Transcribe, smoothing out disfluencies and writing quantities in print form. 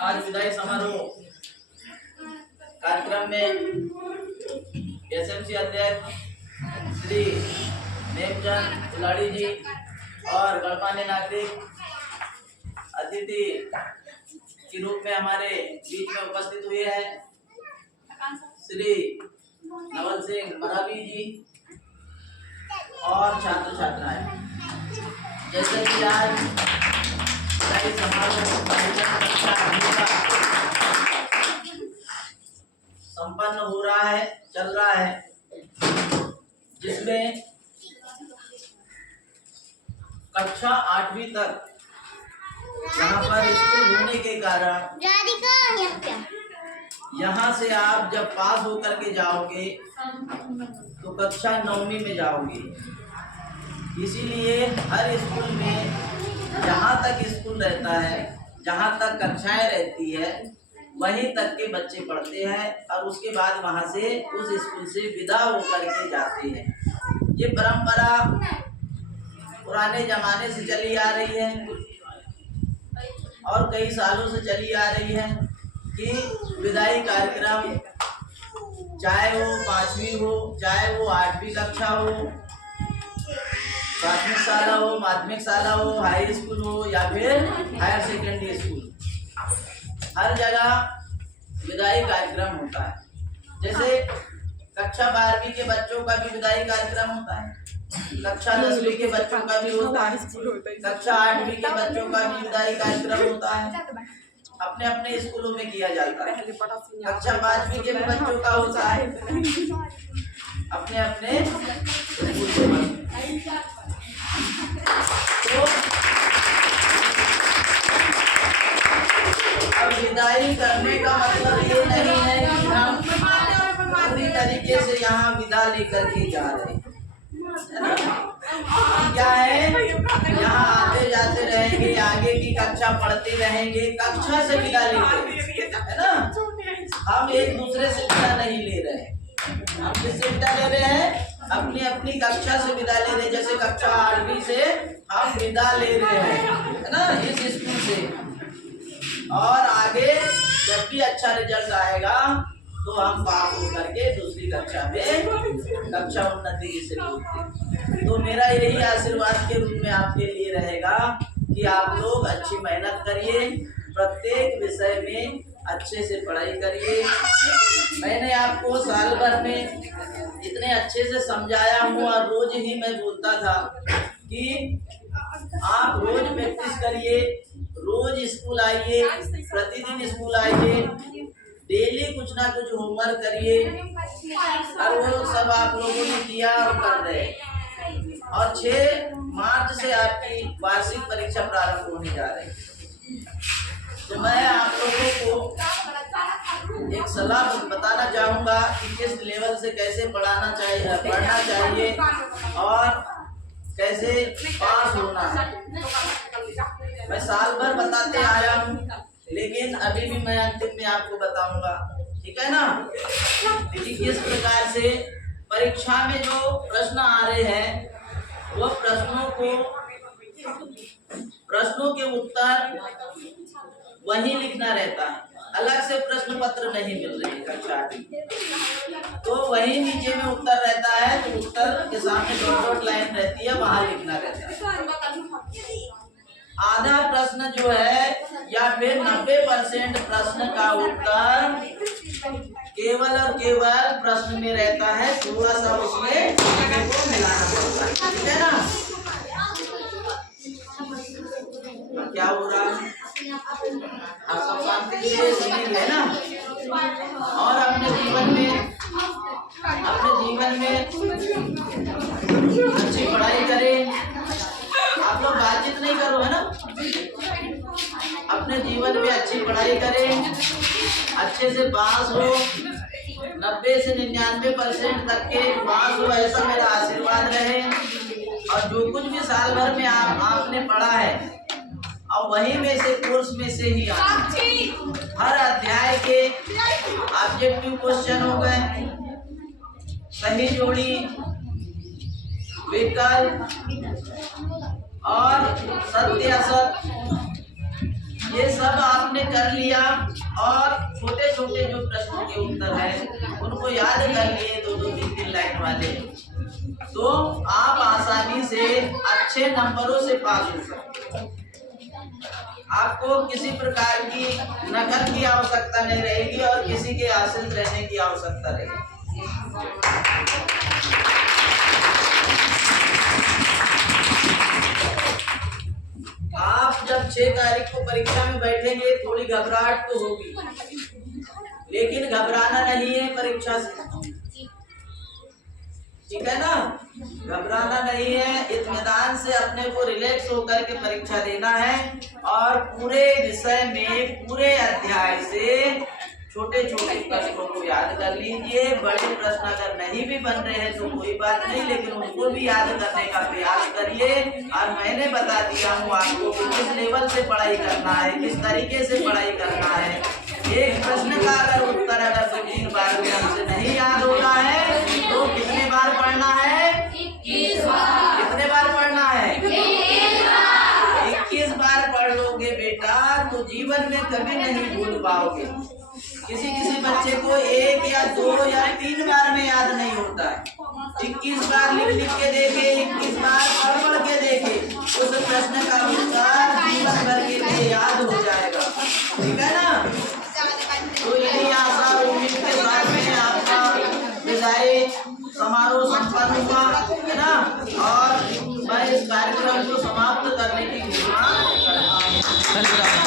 आज विदाई समारोह कार्यक्रम में एसएमसी अध्यक्ष श्री नेमचंद खिलाड़ी जी और गणमान्य नागरिक अतिथि के रूप में हमारे बीच में उपस्थित हुए हैं श्री नवल सिंह मरावी जी और छात्र छात्राएं। जैसे कि आज संपन्न हो रहा है, चल रहा है, जिसमें कक्षा 8वीं तक यहाँ पर स्कूल होने के कारण यहाँ से आप जब पास होकर के जाओगे तो कक्षा 9वीं में जाओगे। इसीलिए हर स्कूल में जहाँ तक स्कूल रहता है, जहाँ तक कक्षाएं रहती है, वहीं तक के बच्चे पढ़ते हैं और उसके बाद वहाँ से उस स्कूल से विदा होकर के जाते हैं। ये परंपरा पुराने जमाने से चली आ रही है और कई सालों से चली आ रही है कि विदाई कार्यक्रम चाहे वो 5वीं हो, चाहे वो 8वीं कक्षा हो, प्राथमिक शाला हो, माध्यमिक शाला हो, हाई स्कूल हो या फिर हायर सेकेंडरी स्कूल, हर जगह विदाई कार्यक्रम होता है। जैसे कक्षा 12वीं के बच्चों का भी विदाई कार्यक्रम होता है, कक्षा 10वीं के बच्चों का भी होता है, कक्षा 8वीं के बच्चों का भी विदाई कार्यक्रम होता है। अपने अपने स्कूलों में किया जाता है। कक्षा 5वीं के भी बच्चों का होता है, अपने अपने स्कूल में। तो अब विदाई करने का मतलब ये नहीं है कि हम पूरी तरीके से यहाँ विदा लेकर के जा रहे हैं। क्या है, यहाँ आते जाते रहेंगे, आगे की कक्षा पढ़ते रहेंगे, कक्षा से विदा लेंगे, है ना। हम एक दूसरे से विदा नहीं ले रहे, हम किससे विदा ले रहे हैं? अपनी अपनी कक्षा से विदा ले रहे हैं। जैसे कक्षा 8वीं से हम विदा ले रहे हैं, है ना, इस स्कूल से। और आगे जब भी अच्छा रिजल्ट आएगा तो हम पास होकर के दूसरी कक्षा में कक्षा उन्नति से पहुंचते। तो मेरा यही आशीर्वाद के रूप में आपके लिए रहेगा कि आप लोग अच्छी मेहनत करिए, प्रत्येक विषय में अच्छे से पढ़ाई करिए। मैंने आपको साल भर में इतने अच्छे से समझाया हूँ और रोज ही मैं बोलता था कि आप रोज प्रैक्टिस करिए, रोज स्कूल आइए, प्रतिदिन स्कूल आइए, डेली कुछ ना कुछ होमवर्क करिए। और वो सब आप लोगों ने किया और कर रहे हैं। और 6 मार्च से आपकी वार्षिक परीक्षा प्रारंभ होने जा रही है। तो मैं आप लोगों को एक सलाह बताना चाहूँगा कि किस लेवल से कैसे पढ़ना चाहिए और कैसे पास होना है। मैं साल भर बताते आया हूँ, लेकिन अभी भी मैं अंतिम में आपको बताऊंगा, ठीक है ना, कि किस प्रकार से परीक्षा में जो प्रश्न आ रहे हैं वो प्रश्नों के उत्तर वही लिखना रहता है। अलग से प्रश्न पत्र नहीं मिल रही कक्षा 8वीं, तो वही नीचे में उत्तर रहता है। तो उत्तर के सामने डॉट लाइन रहती है, वहां लिखना रहता है। आधा प्रश्न जो है या फिर 90% प्रश्न का उत्तर केवल और केवल प्रश्न में रहता है, थोड़ा सा उसमें को मिलाना पड़ता है, ठीक है ना। क्या हो रहा है, आप सब शांति से सुनिए ना। और अपने जीवन में अच्छी पढ़ाई करें। आप लोग बातचीत नहीं करो, है ना। अपने जीवन में अच्छी पढ़ाई करें, अच्छे से पास हो, 90 से 99% तक के पास हो, ऐसा मेरा आशीर्वाद रहे। और जो कुछ भी साल भर में आपने पढ़ा है और वही में से कोर्स में से ही हर अध्याय के ऑब्जेक्टिव क्वेश्चन हो गए, सही जोड़ी, विकल्प, और सत्य असत, ये सब आपने कर लिया। और छोटे छोटे जो प्रश्नों के उत्तर हैं उनको याद कर लिए, 2-2, 3-3 लाइन वाले, तो आप आसानी से अच्छे नंबरों से पास हो सकते हैं। आपको किसी प्रकार की नकल की आवश्यकता नहीं रहेगी और किसी के आश्रित रहने की आवश्यकता रहेगी। आप जब 6 तारीख को परीक्षा में बैठेंगे थोड़ी घबराहट तो होगी, लेकिन घबराना नहीं है परीक्षा से, ठीक है ना? घबराना नहीं है, इत्मीनान से अपने को रिलैक्स होकर के परीक्षा देना है। और पूरे विषय में, पूरे अध्याय से छोटे छोटे प्रश्नों को याद कर लीजिए। बड़े प्रश्न अगर नहीं भी बन रहे हैं तो कोई बात नहीं, लेकिन उनको भी याद करने का प्रयास करिए। और मैंने बता दिया हूँ आपको कि किस लेवल से पढ़ाई करना है, किस तरीके से पढ़ाई करना है। एक प्रश्न का अगर उत्तर अगर 2-3 बार में हमसे नहीं याद हो रहा है तो कितने बार पढ़ना है? 21 बार। कितने बार पढ़ना है? 21 बार पढ़ लोगे बेटा तो जीवन में कभी नहीं भूल पाओगे। किसी किसी बच्चे को 1 या 2 या 3 बार में याद नहीं होता है। 21 बार लिख के देखे, 21 बार पढ़ के देखे, उस प्रश्न का उत्तर जीवन भर के लिए याद हो जाएगा, ठीक है ना? तो यही आशा उम्मीद के साथ में आपका विदाई समारोह संपन्न हुआ, है ना? और मैं इस कार्यक्रम को समाप्त करने की घोषणा करता हूँ।